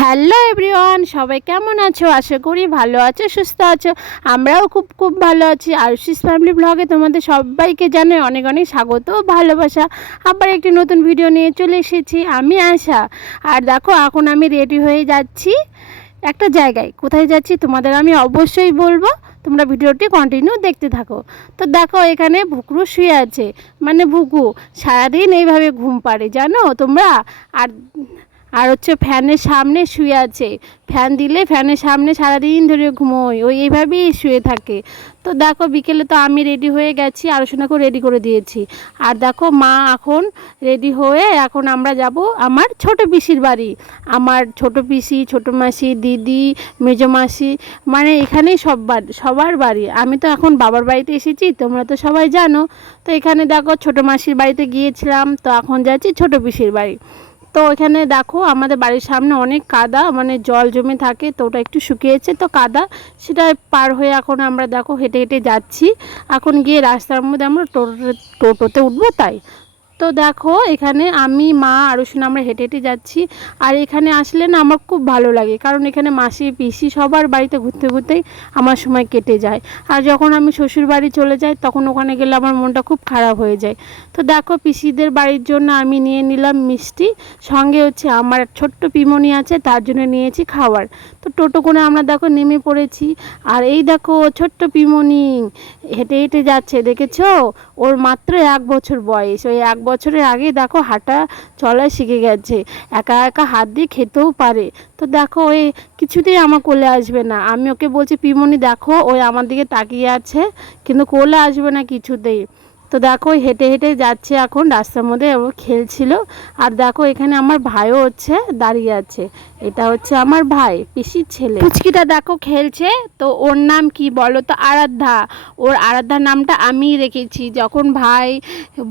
Hello everyone, সবাই কেমন আছো? আশা করি ভালো আছো, সুস্থ আছো। আমরাও খুব ভালো আছি। আরুষিস ফ্যামিলি ব্লগে তোমাদের সবাইকে জানাই অনেক অনেক স্বাগত ও ভালোবাসা। আবার একটি নতুন ভিডিও নিয়ে চলে এসেছি, আমি আশা। আর দেখো, এখন আমি রেডি হয়ে যাচ্ছি একটা জায়গায়। কোথায় যাচ্ছি তোমাদের আমি অবশ্যই বলবো, তোমরা ভিডিওটি কন্টিনিউ দেখতে থাকো। তো দেখো, এখানে ভুকরু শুয়ে আছে, মানে ভুকু সারাদিন এইভাবে ঘুম পাড়ে জানো তোমরা। আর আর হচ্ছে ফ্যানের সামনে শুয়ে আছে, ফ্যান দিলে ফ্যানের সামনে সারাদিন ধরে ঘুমোয়, ওই এইভাবেই শুয়ে থাকে। তো দেখো, বিকেলে তো আমি রেডি হয়ে গেছি, আলোচনাকেও রেডি করে দিয়েছি। আর দেখো, মা এখন রেডি হয়ে এখন আমরা যাব আমার ছোট পিসির বাড়ি। আমার ছোট পিসি, ছোটো মাসি, দিদি, মেজো মাসি, মানে এখানেই সবার বাড়ি। আমি তো এখন বাবার বাড়িতে এসেছি, তোমরা তো সবাই জানো। তো এখানে দেখো, ছোটো মাসির বাড়িতে গিয়েছিলাম, তো এখন যাচ্ছি ছোটো পিসির বাড়ি। তো এখানে দেখো, আমাদের বাড়ির সামনে অনেক কাদা, মানে জল জমে থাকে, তো ওটা একটু শুকিয়েছে, তো কাদা সেটা পার হয়ে এখন আমরা দেখো হেঁটে হেঁটে যাচ্ছি। এখন গিয়ে রাস্তার মধ্যে আমরা টোটোতে উঠবো তাই। তো দেখো, এখানে আমি, মা, আরুষিনা আমরা হেঁটে হেঁটে যাচ্ছি। আর এখানে আসলে না আমার খুব ভালো লাগে, কারণ এখানে মাসি পিসি সবার বাড়িতে ঘুরতে ঘুরতেই আমার সময় কেটে যায়। আর যখন আমি শ্বশুর বাড়ি চলে যাই, তখন ওখানে গেলে আমার মনটা খুব খারাপ হয়ে যায়। তো দেখো, পিসিদের বাড়ির জন্য আমি নিয়ে নিলাম মিষ্টি, সঙ্গে হচ্ছে আমার ছোট্ট পিমনি আছে, তার জন্য নিয়েছি খাবার। তো টোটো করে আমরা দেখো নেমে পড়েছি। আর এই দেখো, ছোট্ট পিমনি হেঁটে হেঁটে যাচ্ছে, দেখেছো? ওর মাত্র 1 বছর বয়স, ওই 1 বছরের আগে দেখো হাঁটা চলা শিখে গেছে, একা একা হাত দিয়ে খেতেও পারে। তো দেখো, ওই কিছুতেই আমার কোলে আসবে না। আমি ওকে বলছি, পিমনি দেখো, ওই আমার দিকে তাকিয়ে আছে, কিন্তু কোলে আসবে না কিছুতেই। তো দেখো, হেঁটে হেঁটে যাচ্ছে এখন রাস্তার মধ্যে, ও খেলছিল। আর দেখো, এখানে আমার ভাইও হচ্ছে দাঁড়িয়ে আছে, এটা হচ্ছে আমার ভাই, পিসির ছেলে। পুচকিটা দেখো খেলছে। তো ওর নাম কি বলো তো? আরাধ্যা। ওর আরাধ্যা নামটা আমিই রেখেছি। যখন ভাই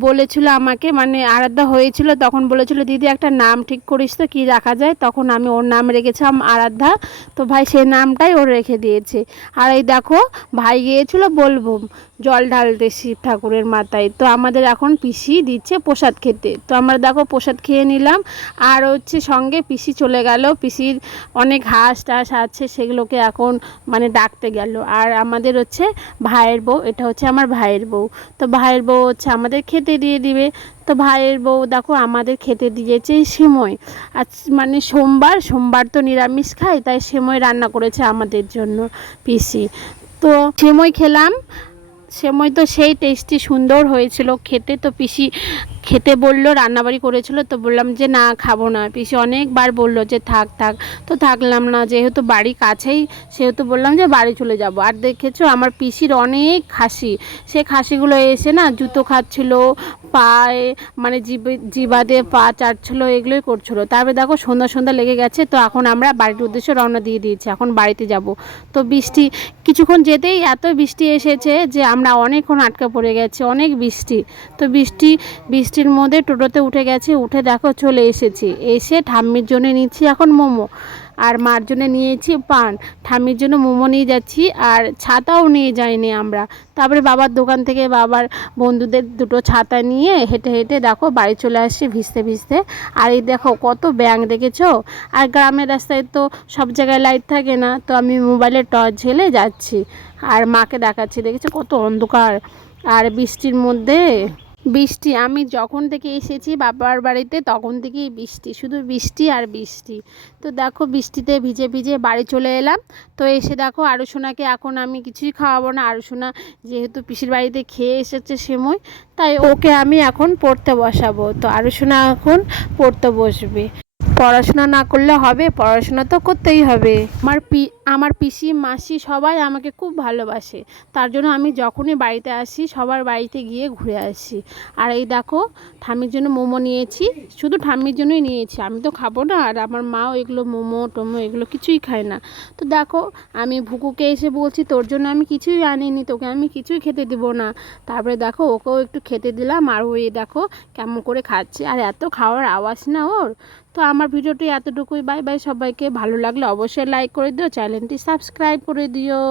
বলেছিল আমাকে, মানে আরাধ্যা হয়েছিল, তখন বলেছিল দিদি একটা নাম ঠিক করিস তো কী রাখা যায়, তখন আমি ওর নাম রেখেছিলাম আরাধ্যা। তো ভাই সেই নামটাই ওর রেখে দিয়েছে। আর এই দেখো, ভাই গিয়েছিল বলবো জল ঢালতে শিব ঠাকুরের মাথায়। তো আমাদের এখন পিসি দিচ্ছে প্রসাদ খেতে, তো আমরা দেখো প্রসাদ খেয়ে নিলাম। আর হচ্ছে সঙ্গে পিসি চলে গেল, পিসির অনেক হাঁস টাস আছে, সেগুলোকে এখন মানে ডাকতে গেল। আর আমাদের হচ্ছে ভাইয়ের বউ, এটা হচ্ছে আমার ভাইয়ের বউ। তো ভাইয়ের বউ হচ্ছে আমাদের খেতে দিয়ে দিবে। তো ভাইয়ের বউ দেখো আমাদের খেতে দিয়েছে সেমই। আজ মানে সোমবার তো নিরামিষ খাই, তাই সেমই রান্না করেছে আমাদের জন্য পিসি। তো সেমই খেলাম। সেমই তো সেই টেস্টি সুন্দর হয়েছিল খেতে। তো পিসি খেতে বললো, রান্নাবাড়ি করেছিল, তো বললাম যে না, খাবো না। পিসি অনেকবার বললো যে থাক থাক, তো থাকলাম না, যেহেতু বাড়ি কাছেই সেহেতু বললাম যে বাড়ি চলে যাব। আর দেখেছো, আমার পিসির অনেক খাসি, সে খাসিগুলো এসে না জুতো খাচ্ছিল পায়ে, মানে জিবাদে পা চাটছিল, এগুলোই করছিল। তারপরে দেখো সন্ধ্যা লেগে গেছে, তো এখন আমরা বাড়ির উদ্দেশ্যে রওনা দিয়ে দিয়েছি, এখন বাড়িতে যাব। তো বৃষ্টি কিছুক্ষণ যেতেই এত বৃষ্টি এসেছে যে আমরা অনেকক্ষণ আটকা পড়ে গেছি, অনেক বৃষ্টি। তো বৃষ্টির মধ্যে টোটোতে উঠে গেছি, উঠে দেখো চলে এসেছি। এসে ঠাম্মির জন্য নিচ্ছি এখন মোমো, আর মার জন্য নিয়েছি পান। ঠাম্মির জন্য মোমো নিয়ে যাচ্ছি, আর ছাতাও নিয়ে যাইনি আমরা। তারপরে বাবার দোকান থেকে বাবার বন্ধুদের দুটো ছাতা নিয়ে হেঁটে হেঁটে দেখো বাড়ি চলে আসছি ভিজতে ভিজতে। আর এই দেখো কত ব্যাঙ, দেখেছো? আর গ্রামের রাস্তায় তো সব জায়গায় লাইট থাকে না, তো আমি মোবাইলের টর্চ ঝেলে যাচ্ছি আর মাকে দেখাচ্ছি, দেখেছো কত অন্ধকার। আর বৃষ্টির মধ্যে বৃষ্টি, আমি যখন থেকে এসেছি বাবার বাড়িতে তখন থেকেই বৃষ্টি, শুধু বৃষ্টি আর বৃষ্টি। তো দেখো, বৃষ্টিতে ভিজে ভিজে বাড়ি চলে এলাম। তো এসে দেখো, আরুষোনাকে এখন আমি কিছুই খাওয়াবো না। আরুষোনা যেহেতু পিসির বাড়িতে খেয়ে এসেছে সেমই, তাই ওকে আমি এখন পড়তে বসাবো। তো আরুষোনা এখন পড়তে বসবে। পড়াশোনা না করলে হবে? পড়াশোনা তো করতেই হবে। আমার পিসি মাসি সবাই আমাকে খুব ভালোবাসে, তার জন্য আমি যখনই বাড়িতে আসি সবার বাড়িতে গিয়ে ঘুরে আসি। আর এই দেখো, ঠাম্মির জন্য মোমো নিয়েছি, শুধু ঠাম্মির জন্যই নিয়েছি, আমি তো খাবো না। আর আমার মাও এগুলো মোমো টোমো এগুলো কিছুই খায় না। তো দেখো, আমি ভুকুকে এসে বলছি তোর জন্য আমি কিছুই আনিনি, তোকে আমি কিছুই খেতে দেবো না। তারপরে দেখো ওকেও একটু খেতে দিলাম, আর ওই দেখো কেমন করে খাচ্ছে, আর এত খাওয়ার আওয়াজ না ওর। তো আমার ভিডিওটি এতটুকুই। বাই বাই সবাইকে। ভালো লাগলে অবশ্যই লাইক করে দিও, চ্যানেলটি সাবস্ক্রাইব করে দিও।